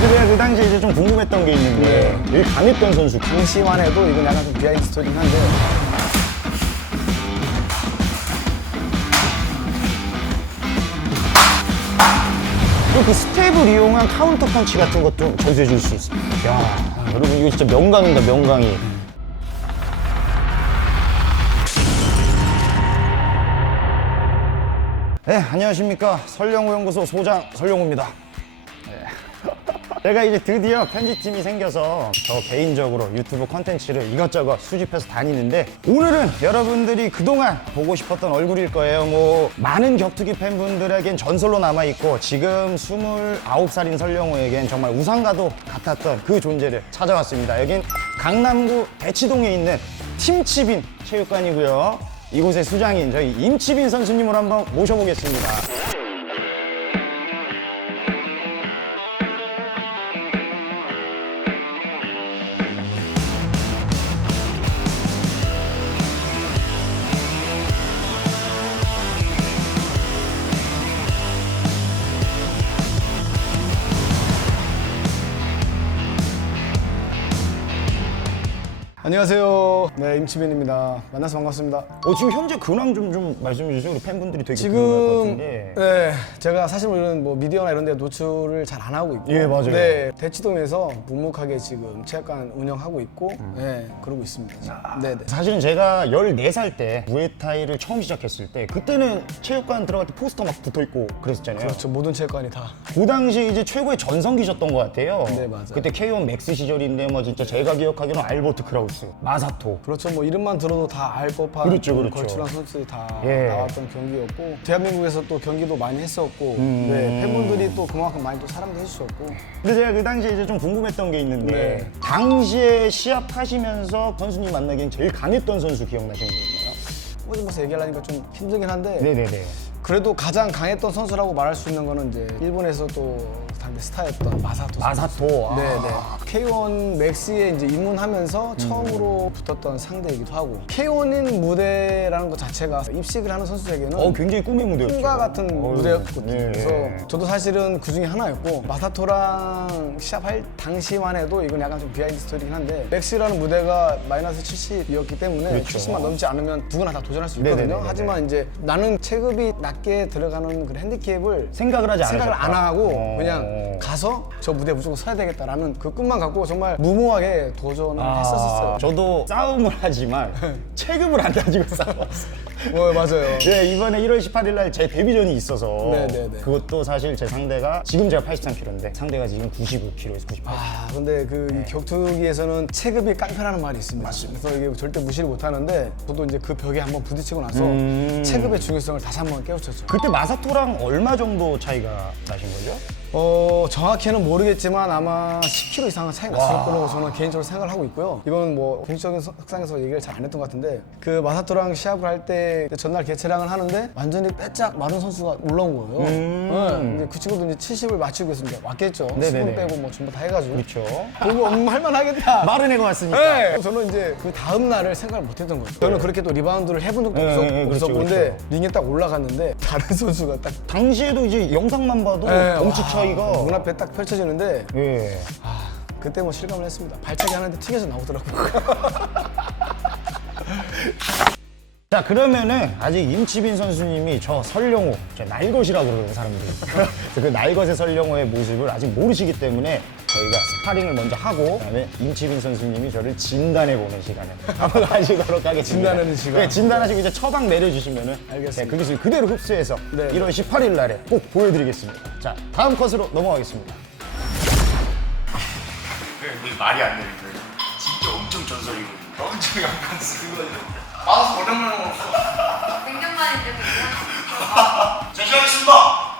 근데 내가 그 당시에 이제 좀 궁금했던 게 있는데 여기 강했던 선수 당시만 해도 이건 약간 좀 비하인드 스토리긴 한데 그 스텝을 이용한 카운터 펀치 같은 것 좀 전수해 줄 수 있어요. 야, 여러분 이거 진짜 명강입니다, 명강이. 네, 안녕하십니까. 설령호 연구소 소장 설령호입니다. 제가 이제 드디어 편집팀이 생겨서 저 개인적으로 유튜브 컨텐츠를 이것저것 수집해서 다니는데 오늘은 여러분들이 그동안 보고 싶었던 얼굴일 거예요. 뭐 많은 격투기 팬분들에겐 전설로 남아있고 지금 29살인 설령호에겐 정말 우상과도 같았던 그 존재를 찾아왔습니다. 여긴 강남구 대치동에 있는 팀치빈 체육관이고요. 이곳의 수장인 저희 임치빈 선수님을 한번 모셔보겠습니다. 안녕하세요. 네, 임치빈입니다. 만나서 반갑습니다. 지금 현재 근황 좀 말씀해 주세요. 우리 팬분들이 되게 궁금할 것 지금 같은데. 네, 제가 사실 이런 뭐 미디어나 이런 데 노출을 잘 안 하고 있고 예, 맞아요. 네, 대치동에서 묵묵하게 지금 체육관 운영하고 있고 네, 그러고 있습니다. 네, 네. 사실은 제가 14살 때 무에타이를 처음 시작했을 때 그때는 체육관 들어갈 때 포스터 막 붙어 있고 그랬었잖아요. 그렇죠. 모든 체육관이 다. 그 당시 이제 최고의 전성기셨던 것 같아요. 네, 맞아요. 그때 K1 맥스 시절인데 뭐 진짜 제가 기억하기로는 알버트 크라우스, 마사토. 그렇죠. 뭐 이름만 들어도 다 알 법한 그렇죠, 그렇죠. 걸출한 선수들이 다 예. 나왔던 경기였고 대한민국에서 또 경기도 많이 했었고 네, 팬분들이 또 그만큼 많이 또 사랑도 해주셨고 근데 제가 그 당시에 이제 좀 궁금했던 게 있는데 네. 당시에 시합하시면서 선수님 만나기엔 제일 강했던 선수 기억나시는 분 있나요? 꼬집어서 얘기하려니까 좀 힘들긴 한데 네네네. 그래도 가장 강했던 선수라고 말할 수 있는 거는 이제 일본에서 또 당대 스타였던 마사토 선수. 마사토. 아. 네네. K1 맥스에 이제 입문하면서 처음으로 붙었던 상대이기도 하고 K1인 무대라는 것 자체가 입식을 하는 선수에게는 굉장히 꿈의 무대였죠. 꿈과 같은 무대였거든요. 네. 그래서 저도 사실은 그 중에 하나였고 마사토랑 시합할 당시만 해도 이건 약간 좀 비하인드 스토리긴 한데 맥스라는 무대가 마이너스 70이었기 때문에 그렇죠. 70만 넘지 않으면 누구나 다 도전할 수 있거든요. 네네네네. 하지만 이제 나는 체급이 낮게 들어가는 그 핸디캡을 생각을 하지 생각을 안 않으셨다. 하고 그냥 가서 저 무대에 무조건 서야 되겠다라는 그 꿈만 갖고 정말 무모하게 도전을 했었어요. 저도 싸움을 하지만 체급을 안 가지고 싸웠어요. 맞아요. 네, 이번에 1월 18일 날 제 데뷔전이 있어서 네네네. 그것도 사실 제 상대가 지금 제가 83kg인데 상대가 지금 95kg에서 98kg. 근데 이 격투기에서는 체급이 깡패라는 말이 있습니다. 맞습니다. 그래서 이게 절대 무시를 못 하는데 저도 이제 그 벽에 한번 부딪히고 나서 체급의 중요성을 다시 한번 깨우쳤죠. 그때 마사토랑 얼마 정도 차이가 나신 거죠? 정확히는 모르겠지만 아마 10kg 이상은 차이가 났을 거라고 저는 개인적으로 생각을 하고 있고요. 이건 뭐 공식적인 석상에서 얘기를 잘 안 했던 것 같은데 그 마사토랑 시합을 할 때 전날 개최량을 하는데 완전히 빼짝 마른 선수가 올라온 거예요. 네, 근데 그 친구도 이제 70을 맞추고 있습니다. 왔겠죠. 네네네. 수분 빼고 뭐 전부 다 해가지고. 그렇죠. 그거 할만하겠다. 마른 애가 왔으니까. 네. 저는 이제 그 다음 날을 생각을 못 했던 거예요. 저는 그렇게 또 리바운드를 해본 적도 그렇죠, 없었는데 그렇죠. 링에 딱 올라갔는데 다른 선수가 딱 당시에도 이제 영상만 봐도 덩치 차이가 눈앞에 딱 펼쳐지는데 예. 그때 뭐 실감을 했습니다. 발차기 하는데 튀겨서 나오더라고요. 자, 그러면은 아직 임치빈 선수님이 저 설령호, 저 날것이라고 그러는 사람들이 그 날것의 설령호의 모습을 아직 모르시기 때문에 저희가 스파링을 먼저 하고 그다음에 임치빈 선수님이 저를 진단해보는 시간을 한번 가지도록 하겠습니다. 진단하는 시간. 네, 진단하시고 이제 처방 내려주시면은 알겠습니다. 네, 그 기술 그대로 흡수해서 네. 1월 18일 날에 꼭 보여드리겠습니다. 자, 다음 컷으로 넘어가겠습니다. 왜 말이 안 되는 거예요? 진짜 엄청 전설이거든요. 엄청 약간 쓰거든요. 아, 오랜만에 먹었어. 백년만인데 백년? 자, 시작하겠습니다.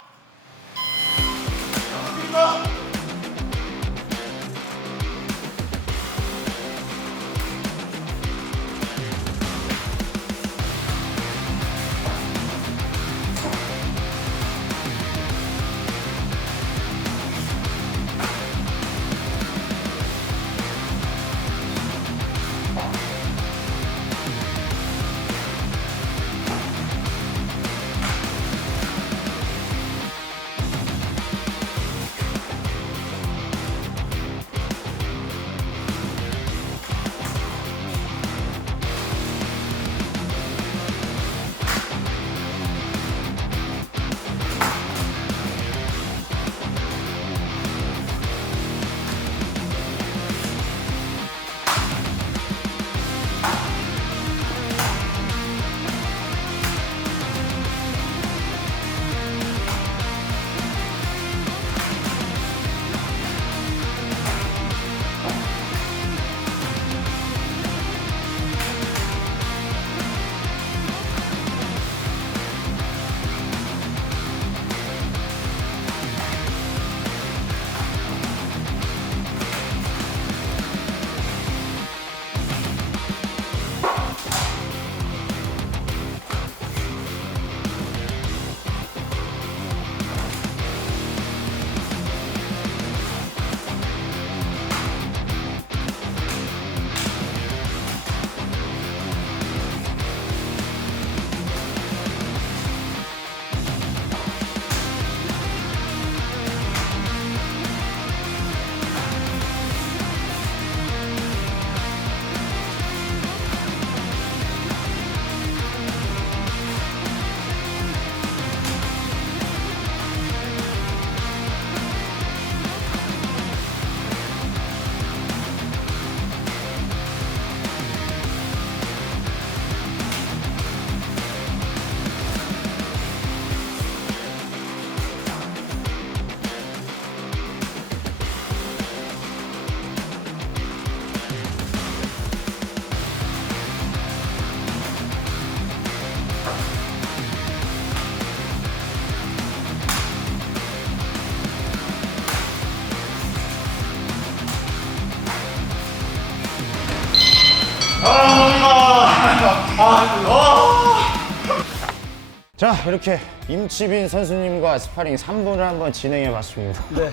자, 이렇게 임치빈 선수님과 스파링 3분을 한번 진행해 봤습니다. 네.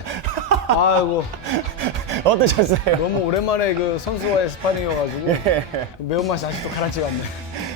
아이고 어떠셨어요? 너무 오랜만에 그 선수와의 스파링이어가지고 매운맛이 아직도 가라앉지가 않네.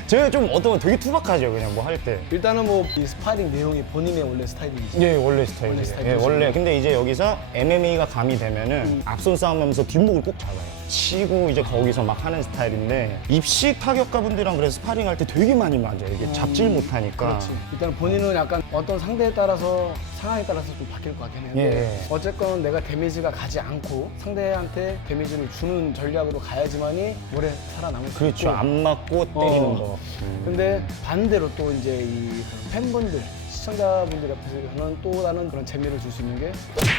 제가 좀 어떤 거 되게 투박하죠, 그냥 뭐 할 때. 일단은 뭐 이 스파링 내용이 본인의 원래 스타일이지. 예, 원래 스타일이에요. 원래 스타일이죠. 예, 원래. 근데 이제 여기서 MMA가 가미되면은 앞손 싸움하면서 뒷목을 꼭 잡아요. 치고 이제 거기서 막 하는 스타일인데 입식 타격가분들이랑 그래서 스파링 할 때 되게 많이 맞아요. 이게 잡질 못하니까. 그렇지. 일단 본인은 약간 어떤 상대에 따라서 상황에 따라서 좀 바뀔 것 같긴 했는데 예. 어쨌건 내가 데미지가 가지 않고 상대한테 데미지를 주는 전략으로 가야지만이 오래 살아남을 수 그렇죠. 있고. 안 맞고 때리는 거. 근데 반대로 또 이제 이 그런 팬분들 시청자분들 옆에서는 또 다른 그런 재미를 줄 수 있는 게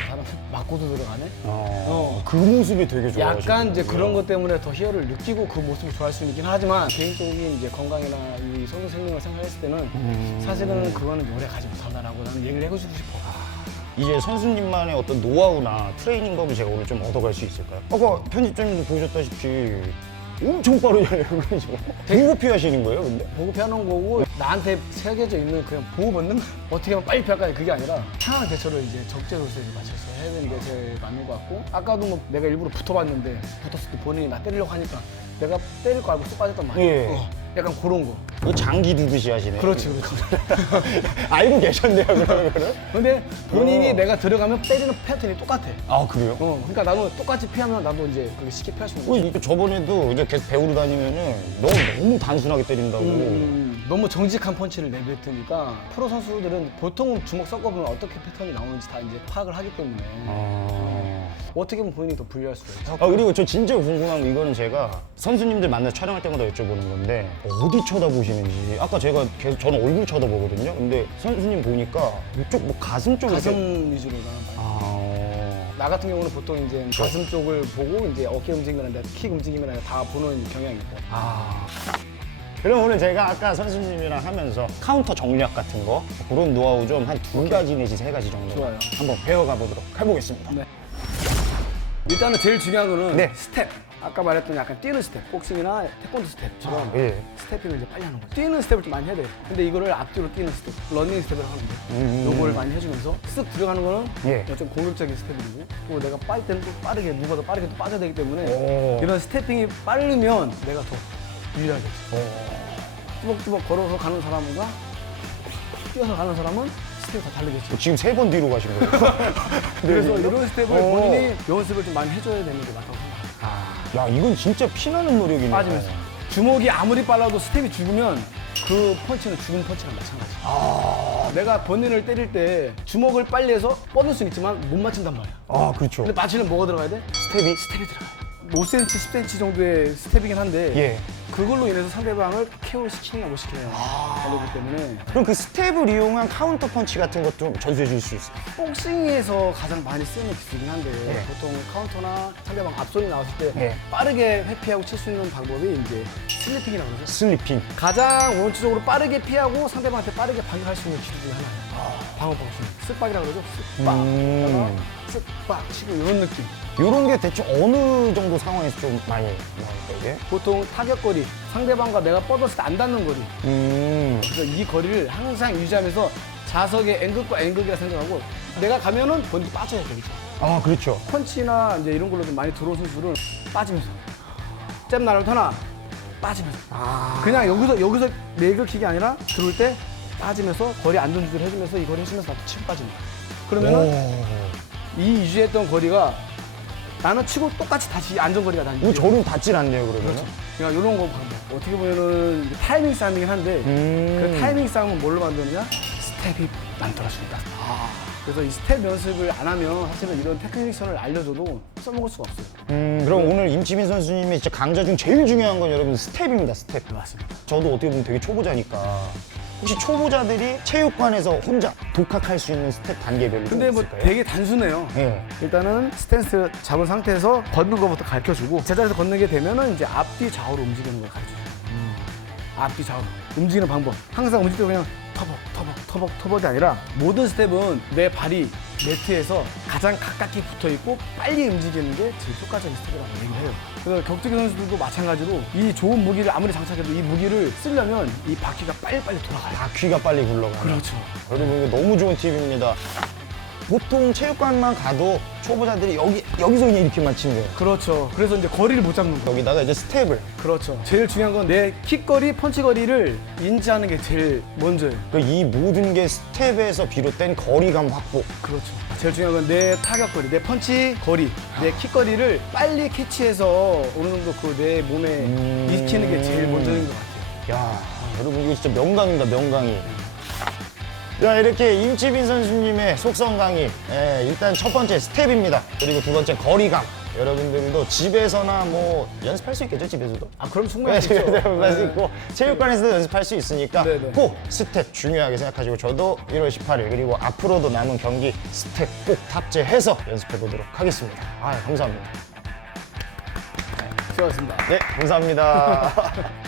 사람 맞고도 들어가네. 그 모습이 되게 좋아요. 약간 이제 그런 것 때문에 더 희열을 느끼고 그 모습을 좋아할 수 있긴 하지만 개인적인 이제 건강이나 이 선수 생명을 생각했을 때는 사실은 그거는 오래 가지 못한다라고 나는 얘기를 해주고 싶어. 이제 선수님만의 어떤 노하우나 트레이닝법을 제가 오늘 좀 얻어갈 수 있을까요? 아까 편집장님도 보셨다시피 엄청 빠르잖아요. 그래서 보고 피하시는 거예요, 근데? 보고 피하는 거고 나한테 새겨져 있는 그냥 보호 본능? 어떻게 하면 빨리 피할까 그게 아니라 상황 대처를 이제 적재로서에 맞춰서 해야 되는 게 제일 맞는 것 같고 아까도 뭐 내가 일부러 붙어봤는데 붙었을 때 본인이 나 때리려고 하니까 내가 때릴 거 알고 쑥 빠졌단 말이야. 예. 약간 그런 거. 이거 장기 두듯이 하시네. 그렇지. 알고 계셨네요, 그러면. 근데 본인이 내가 들어가면 때리는 패턴이 똑같아. 아, 그래요? 그러니까 나도 똑같이 피하면 나도 이제 그게 쉽게 피할 수 있는 거지. 또 저번에도 이제 계속 배우러 다니면은 너무 단순하게 때린다고. 너무 정직한 펀치를 내뱉으니까 프로 선수들은 보통 주먹 섞어보면 어떻게 패턴이 나오는지 다 이제 파악을 하기 때문에 어떻게 보면 본인이 더 불리할 수가 있어. 그리고 저 진짜 궁금한 거 이거는 제가 선수님들 만나서 촬영할 때마다 여쭤보는 건데 어디 쳐다보시는지. 아까 제가 계속 저는 얼굴 쳐다보거든요. 근데 선수님 보니까 이쪽 뭐 가슴 쪽에 가슴 위주로 나는 나 같은 경우는 보통 이제 가슴 쪽을 보고 이제 어깨 움직임이나 킥 움직임이나 다 보는 경향이 있고. 그럼 오늘 제가 아까 선수님이랑 하면서 카운터 전략 같은 거 그런 노하우 좀 한 2가지 내지 3가지 정도 좋아요. 한번 배워가 보도록 해보겠습니다. 네. 일단은 제일 중요한 거는 네. 스텝. 아까 말했던 약간 뛰는 스텝, 복싱이나 태권도 스텝처럼 예. 스텝핑을 이제 빨리 하는 거죠. 뛰는 스텝을 좀 많이 해야 돼요. 근데 이거를 앞뒤로 뛰는 스텝, 러닝 스텝을 하는데 요거를 많이 해주면서 쓱 들어가는 거는 예. 좀 공격적인 스텝이고 또 내가 빠질 때는 또 빠르게 누가 더 빠르게 또 빠져야 되기 때문에 오. 이런 스태핑이 빠르면 내가 더 유리하겠지. 뚜벅뚜벅 걸어서 가는 사람과 뛰어서 가는 사람은 스텝이 다 다르겠지. 지금 3번 뒤로 가신 거예요? 그래서 이런 스텝을 오. 본인이 연습을 좀 많이 해줘야 되는 게 맞다고 생각해요. 야, 이건 진짜 피나는 노력이네. 빠지면서. 주먹이 아무리 빨라도 스텝이 죽으면 그 펀치는 죽은 펀치랑 마찬가지야. 내가 본인을 때릴 때 주먹을 빨리 해서 뻗을 수는 있지만 못 맞춘단 말이야. 그렇죠. 근데 맞추려면 뭐가 들어가야 돼? 스텝이? 스텝이 들어가요. 5cm, 10cm 정도의 스텝이긴 한데 예. 그걸로 인해서 상대방을 KO 시키느냐 못 시키느냐 다르기 때문에 그럼 그 스텝을 이용한 카운터 펀치 같은 것 좀 전수해 줄 수 있어요? 복싱에서 가장 많이 쓰는 기술이긴 한데 예. 보통 카운터나 상대방 앞손이 나왔을 때 예. 빠르게 회피하고 칠 수 있는 방법이 이제 슬리핑이라고 그러죠. 슬리핑. 가장 원초적으로 빠르게 피하고 상대방한테 빠르게 반격할 수 있는 기술 중에 하나예요. 방어법 중에. 쓱박이라고 그러죠. 쓱박. 쓱박 치고 이런 느낌. 이런 게 대체 어느 정도 상황에서 좀 많이 나올까요, 이게? 보통 타격거리, 상대방과 내가 뻗었을 때 안 닿는 거리. 그래서 이 거리를 항상 유지하면서 자석의 N극과 N극이라 생각하고 내가 가면은 본인이 빠져야 되겠죠. 그렇죠. 펀치나 이제 이런 걸로 좀 많이 들어온 선수들은 빠지면서 잽 나를 터나 빠지면서 그냥 여기서 레그 킥이 아니라 들어올 때 빠지면서 거리 안전 유지를 해주면서 이 거리 해주면서 나도 치고 빠집니다. 그러면은 이 유지했던 거리가 나는 치고 똑같이 다시 안전거리가 난 이거 저는 닿질 않네요, 그러면. 그렇죠. 그러니까 이런 거 방법. 어떻게 보면은 이게 타이밍 싸움이긴 한데 그 타이밍 싸움은 뭘로 만드느냐? 스텝이 만들어준다. 그래서 이 스텝 연습을 안 하면 사실은 이런 테크닉션을 알려줘도 써먹을 수가 없어요. 그럼 오늘 임치빈 선수님의 진짜 강좌 중 제일 중요한 건 여러분 스텝입니다, 스텝. 맞습니다. 저도 어떻게 보면 되게 초보자니까. 혹시 초보자들이 체육관에서 혼자 독학할 수 있는 스텝 단계별로 근데 뭐 있을까요? 되게 단순해요. 예. 일단은 스탠스 잡은 상태에서 걷는 것부터 가르쳐주고 제자리에서 걷는 게 되면은 이제 앞뒤 좌우로 움직이는 걸 가르쳐줘요. 앞뒤 좌우로 움직이는 방법. 항상 움직일 때 그냥 터벅 터벅 터벅 터벅이 아니라 모든 스텝은 내 발이 매트에서 가장 가깝게 붙어 있고 빨리 움직이는 게 제일 효과적인 스텝이라고 얘기를 해요. 그래서 격투기 선수들도 마찬가지로 이 좋은 무기를 아무리 장착해도 이 무기를 쓰려면 이 바퀴가 빨리빨리 돌아가요. 바퀴가 빨리 굴러가요. 그렇죠. 여러분 이거 너무 좋은 팁입니다. 보통 체육관만 가도 초보자들이 여기서 그냥 이렇게만 치는 거예요. 그렇죠. 그래서 이제 거리를 못 잡는 거예요. 여기다가 이제 스텝을 그렇죠. 제일 중요한 건 내 킥거리, 펀치거리를 인지하는 게 제일 먼저예요. 이 모든 게 스텝에서 비롯된 거리감 확보. 그렇죠. 제일 중요한 건 내 타격거리, 내 펀치 거리, 내 킥거리를 빨리 캐치해서 어느 정도 그 내 몸에 익히는 게 제일 먼저인 것 같아요. 야, 여러분 이거 진짜 명강입니다, 명강이. 자, 이렇게 임치빈 선수님의 속성 강의. 일단 첫 번째 스텝입니다. 그리고 두 번째 거리감. 여러분들도 집에서나 뭐 연습할 수 있겠죠, 집에서도. 아, 그럼 충분히 집에서 있죠. 연습할 수 있고 체육관에서도 연습할 수 있으니까 네네. 꼭 스텝 중요하게 생각하시고 저도 1월 18일 그리고 앞으로도 남은 경기 스텝 꼭 탑재해서 연습해 보도록 하겠습니다. 감사합니다. 수고하셨습니다. 네, 감사합니다.